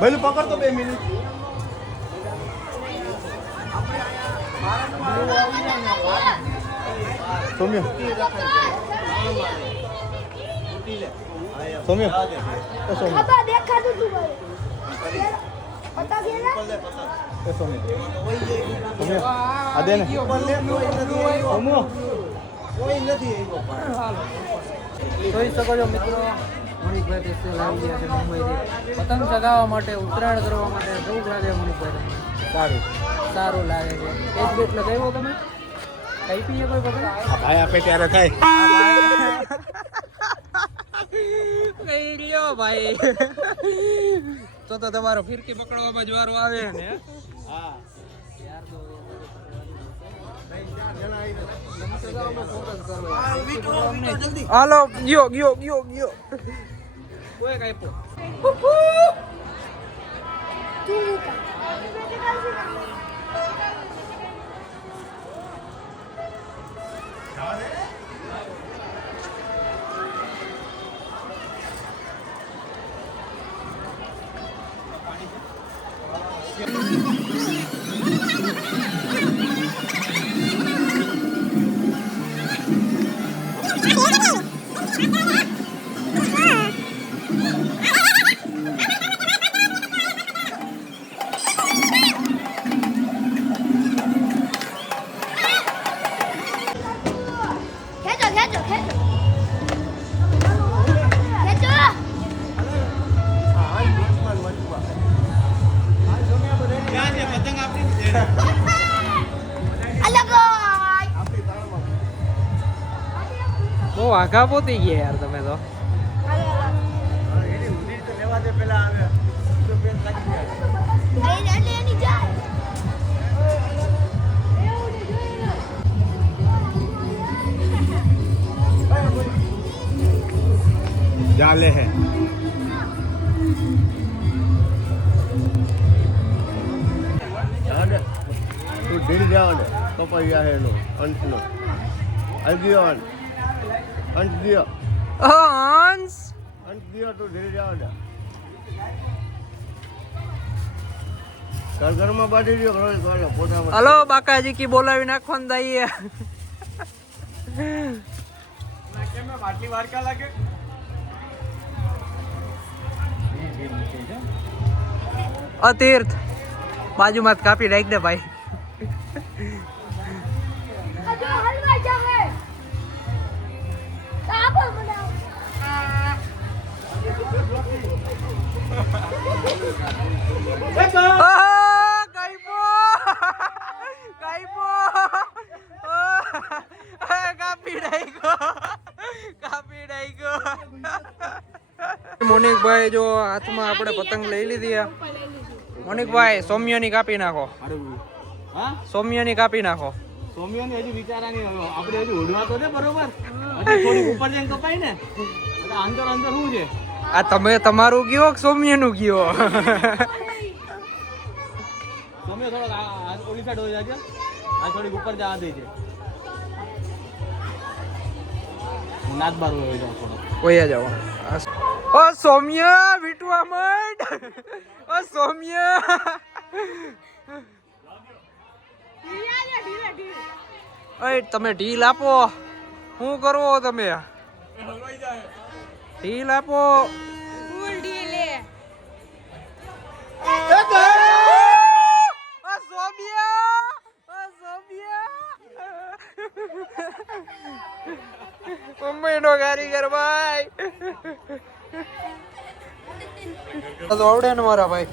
ભલે પકડ તો 2 મિનિટ. સૌમ્ય સૌમ્ય ખાતા દેખાતું તું ભાઈ પતા ગેલા સૌમ્ય સૌમ્ય આ દે ને સૌમ્ય કોઈ નથી જોઈ શકો છો મિત્રો, મણિકભાઈ પેસ્ટલ આવી ગયા છે મુંબઈથી પતંગ ચગાવવા માટે, ઉત્તરાયણ કરવા માટે. કેવું લાગે મણિકભાઈ? સારું સારું લાગે છે. એક બેટ લગાવ્યો તમે? કઈ પીએ કોઈ પતંગ? આ ભાઈ આપે ત્યારે થાય. કઈ લ્યો ભાઈ. તો તમારો ફિરકી પકડવામાં જ વારો આવે ને. હા યાર તો હાલો ગયો ગયો ગયો ગયો કોઈ કઈ પો બહુ આઘા પોતી ગયા યાર તમે તો. જાલે હે તું ઢીલ જાવ ને કપાઈ હે નો અંતનો અગિયો અંત દિયો હંસ અંત દિયો તું ઢીલ જાવ ને ઘરમાં બાંધી દો રોજ વાળો પોતામાં. હલો બાકાજી કી બોલાવી નાખો ને દઈએ. આટલી વાર ક્યાં લાગે? અતીર્થ બાજુમાં જ કાપી રાખ દે ભાઈ. મોનિકભાઈ જો હાથમાં આપણે પતંગ લઈ લીધી. મોનિકભાઈ સૌમ્યની કાપી નાખો. હા સૌમ્યની કાપી નાખો. સૌમ્યની હજી વિચારાની આપણે હજી ઉડવા તો છે બરોબર. હજી થોડી ઉપર જઈને કપાય ને અંદર અંદર શું છે? આ તમે તમારું ગયો કે સૌમ્યનું ગયો? સૌમ્ય થોડોક ઓલી સાઈડ હોય જાજે. આ થોડીક ઉપર જવા દે છે. નાત બાર હોય જાવ થોડો. ઓયા જાવ. ઓ સૌમ્ય વિટવા મંડ. ઓ સૌમ્ય ઓય તમે ઢીલ આપો. શું કરવો તમે? ઢીલ આપો. મુંબઈ નો કારીગર ભાઈ તો આવડે ને મારા ભાઈ.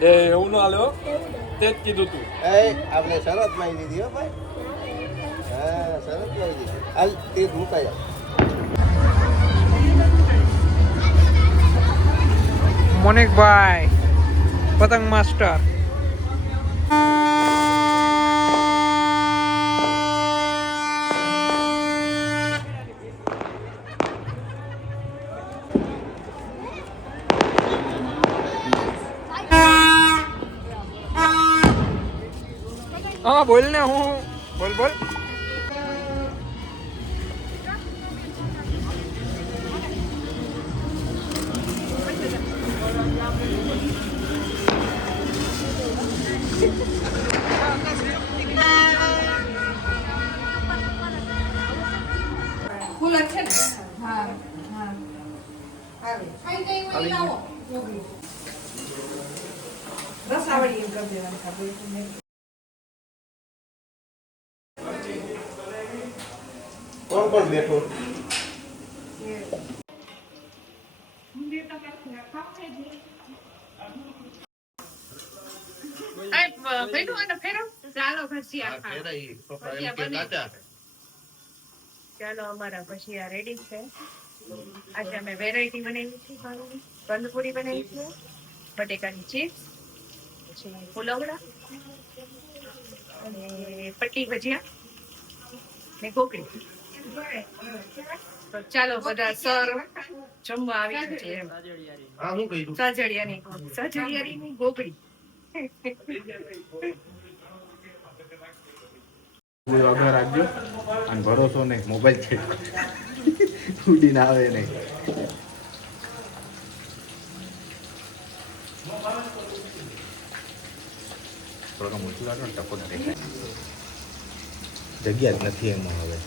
એ એવું ના હાલ્યો તે જ કીધું તું. આપણે શરત મારી દીધી હો ભાઈ. હા શરત મારી દીધી. હાલ તે મુકાઈ જા. મોનિકભાઈ પતંગ માસ્ટર. હા બોલ ને. હું બોલ બોલ. ફૂલ છે ને હા હા આવે ખાઈ ગઈ હોય લાવો રસાવડી એમ કરી દેવાની ખાલી કોણ કોણ બેઠો ચાલો અમારા ભજીયા રેડી છે આજે અમે વેરાયટી બનાવી છે કંદપુરી બનાવી છે બટેકાની ચિપ્સ પછી ફુલવડા અને પટ્ટી ભજીયા ને કોકડી તો ચાલો બધા સર જમવા આવી છે એમ સાજડિયાની ગોગડી આગળ રાખજો અને ભરોસો નહીં મોબાઈલ છે ઉડીને આવે નહીં થોડું મોટું લાગે ને ટકો દેખાય જગ્યા જ નથી એમાં હવે